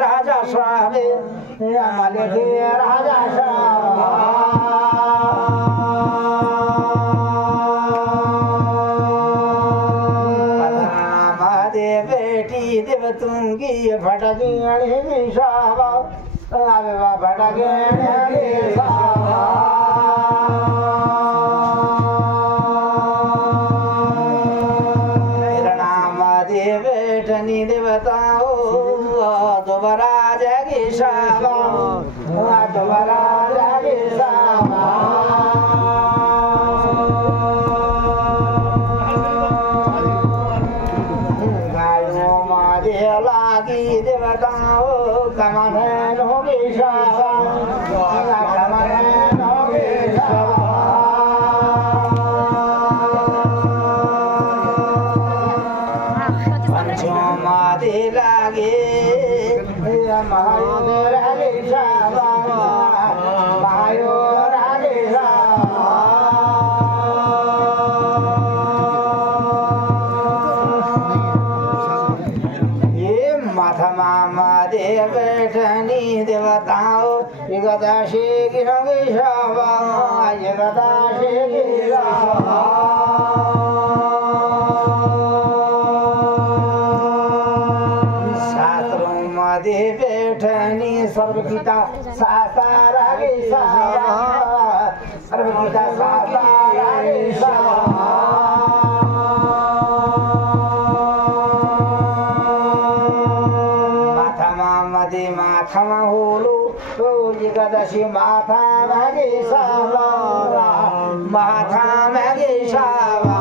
राजा स्वामी राजा स्वामी बेटी देव तुंगी फटकी फटके देवताओ दोबारा जागे शाबा दोबारा जागे शाबा गायों मादे लागी देवताओ कमन होगे शाबा कमन होगे शाबा मादे लागे महायोर हरे शाबा महायोर हरे ये माथा मामा देव बैठनी देवताओं जगदाशे गिरंगे शाबा जगदाशे गिरा दे बैठनी सर्वगीता सासारा गे सावा सर्वगीता सासारा गे सावा माथा मामा दे माथा मा होलो तो एकादशी माथा मागे सावा माथा मागे सावा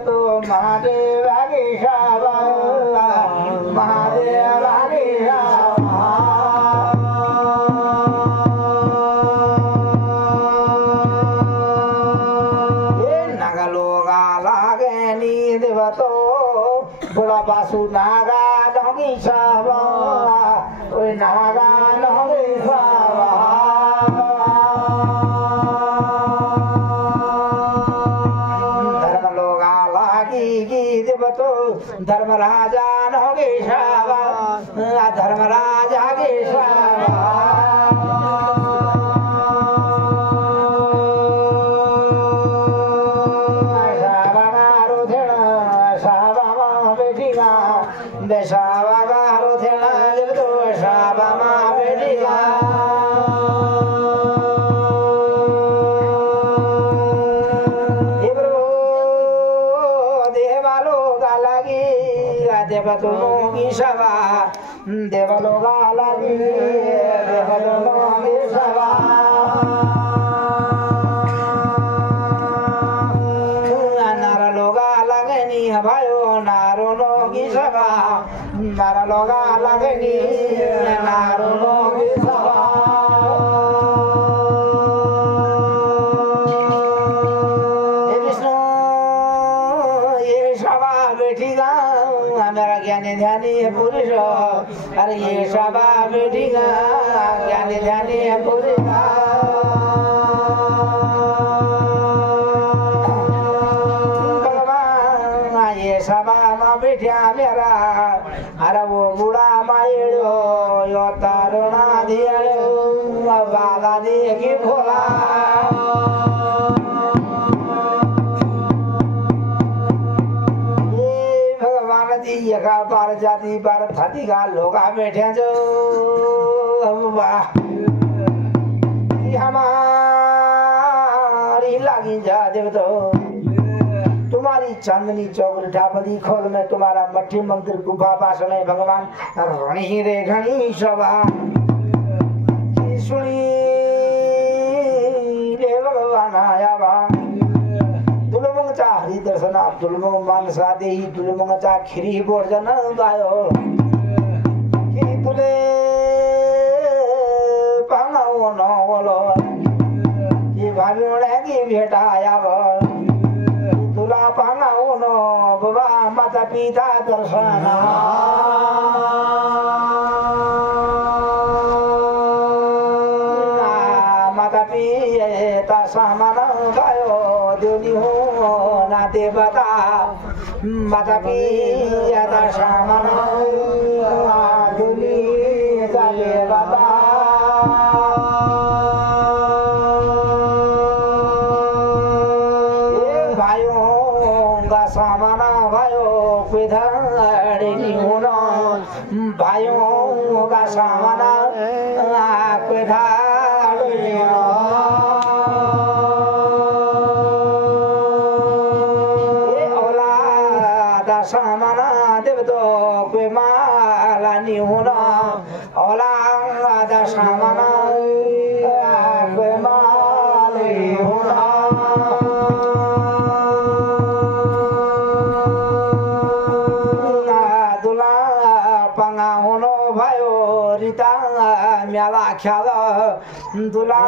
तो महादेव आगे शाबा महादेव आगे शाबा ये नागा लोगा लागे नी देव तो बुढ़ा बासु नागा नोगी शाबा ओए नागा नोगी शाबा तो धर्मराजा नोगे शाबा धर्मराजा गे शाबा शाबा गारो थेड़ा शाबा माँ बेटी गा बेशाबा गारो थेड़ा जब तो शाबा माँ बेटी गा देवतों की सभा देवलोगा लगी देवलोगों की सभा नरलोगा लगनी भयो नारों की सभा नरलोगा लगनी नारों की सभा ज्ञानी ध्यानी पुरुष अरे ये सभा बैठीगा ज्ञानी ध्यानी पुरुष भगवान ये सभा में बैठा मेरा अरे वो बूढ़ा मायड़ो यो तरुणा दियो बाबा दिए की भोला यका बार जाति बार थाती का लोगा बैठे जो हमारी लागी जा देव तो तुम्हारी चांदनी चौक ढापदी खोल में तुम्हारा मट्टी मंदिर गुफा पास में भगवान ऋणी रे घनी सभा सुनी ले भगवान आया बा चा हरि दर्शन तुलमंग मानसा देही तुलमंग चा खिरी बोर्जन गायो खिरी तुले पांगाओ न बोलो कि भाभियों की भेटाया बोल तुला पांगाओ न बाबा माता पिता दर्शन माता पिता सामान गायो देवनी हो ना देवता माता पिता सामान देवनी का देवता सामाना भयो कुधाड़ी होना भाइयों का सामाना कुधाड़ी औलाद सामाना देव तो कोई माला नहीं होना औलाद सामाना कोई माला नहीं होना म्याला ख्याल दुला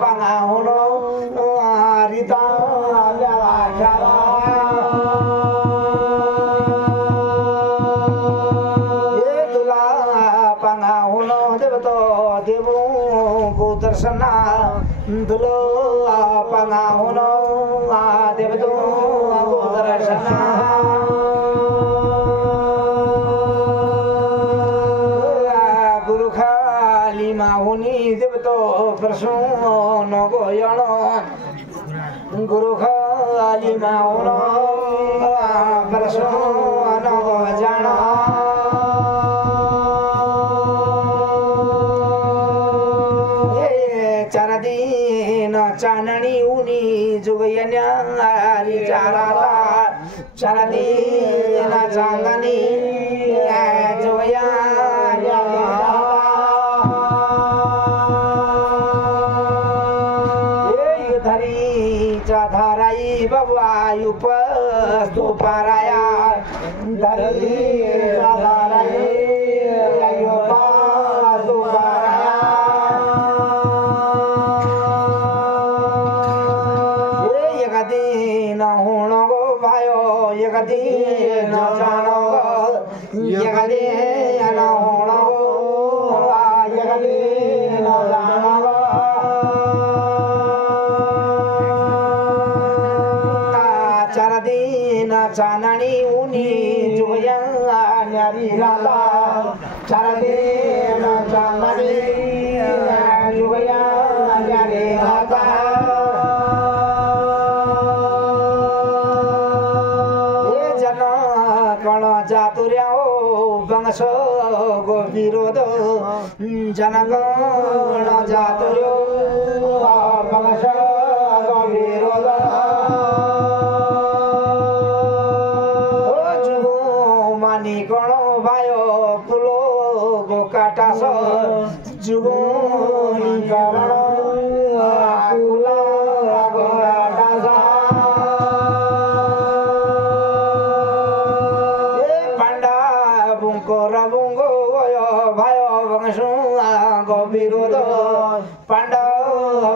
पांगा हुनो रिता म्याला ख्याल ए दुला पांगा हुनो देवतो देवो को दर्शना दुलो पांगा हुनो देवतो को दर्शना हुनी देवतो प्रसून गोयण गुरु खाली माउन प्रसून गोजण चार दिन चानणी उनी जुगयन्यारी चाराता चार दिन चांदनी जुगया धाराई बवायु पस्तु पाराया धरी धाराई बवायु पस्तु पाराया एक दिन होनो गो भयो एक दिन जानो गो एक दिन होनो गो एक दिन जानो गो चानणी उनी जुगया न्यारी राता चार दिन चानणी जुगया न्यारी राता ये जन कण जातुर्याओ वंश गो विरोध जन कण जातुर्यो वंश गो विरोध गण भयो कुलो गो काटास जुगोनी गण कुलो गो काटास पाण्डा बुंको रबुंगो गयो भयो वंशु गो विरोध पाण्डा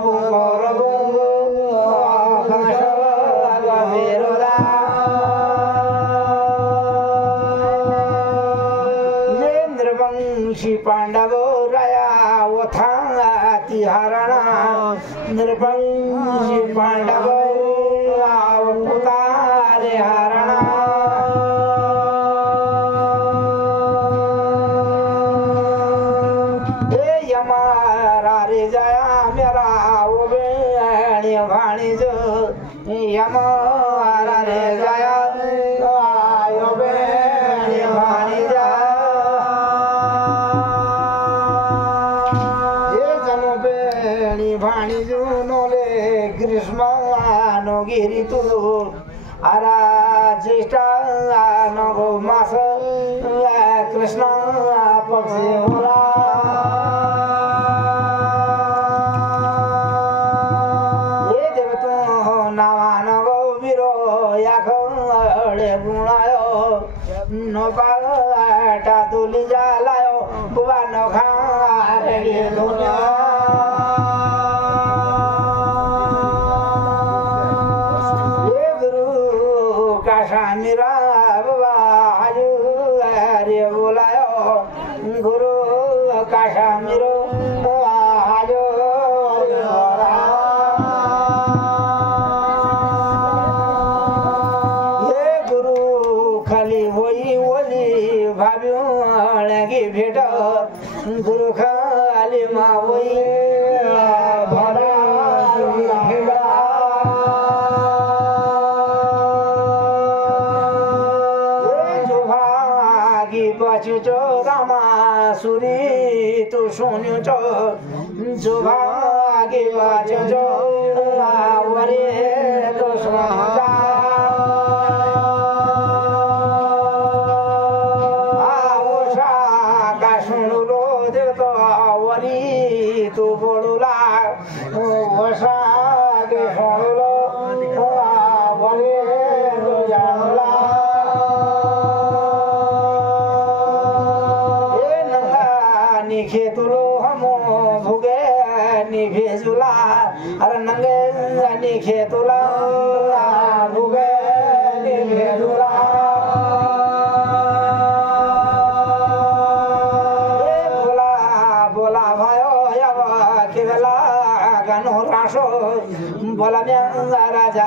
बुंको रबुंगो वंशु गो विरोध श्री पांडव राया वथा तिहारणा निर्बंशी पांडव पुतारे हारणा यमारा रे जया मेरा वो बेणी भाणीज यमारा रे जया बेणी भाणीज भाणी जुनोले ग्रीष्म गिरी तू आरा ज्येष्ठ नगो मास कृष्ण पक्षी होला ये देवतो नावा नगो विरो गुणायो नो बाटा तुली जालायो बुवा नो खारे दुनिया ये गुरु का शामिरा बुवा आजू रे बोलायो गुरु का शामिरो आजो भेट गुरु खाली मावई भरा जो भागी पछि चो रामा सुरी तू सुन्यो चो जो भागी पछि चो वरे तो सुन्दा तू बोलूला वसा के बोलो बोले तो जानला ए नंगा निखे तुलो हम भुगे निभेजुला अरे नंगे निखे तुला भुगे निभेजुला बोला राजा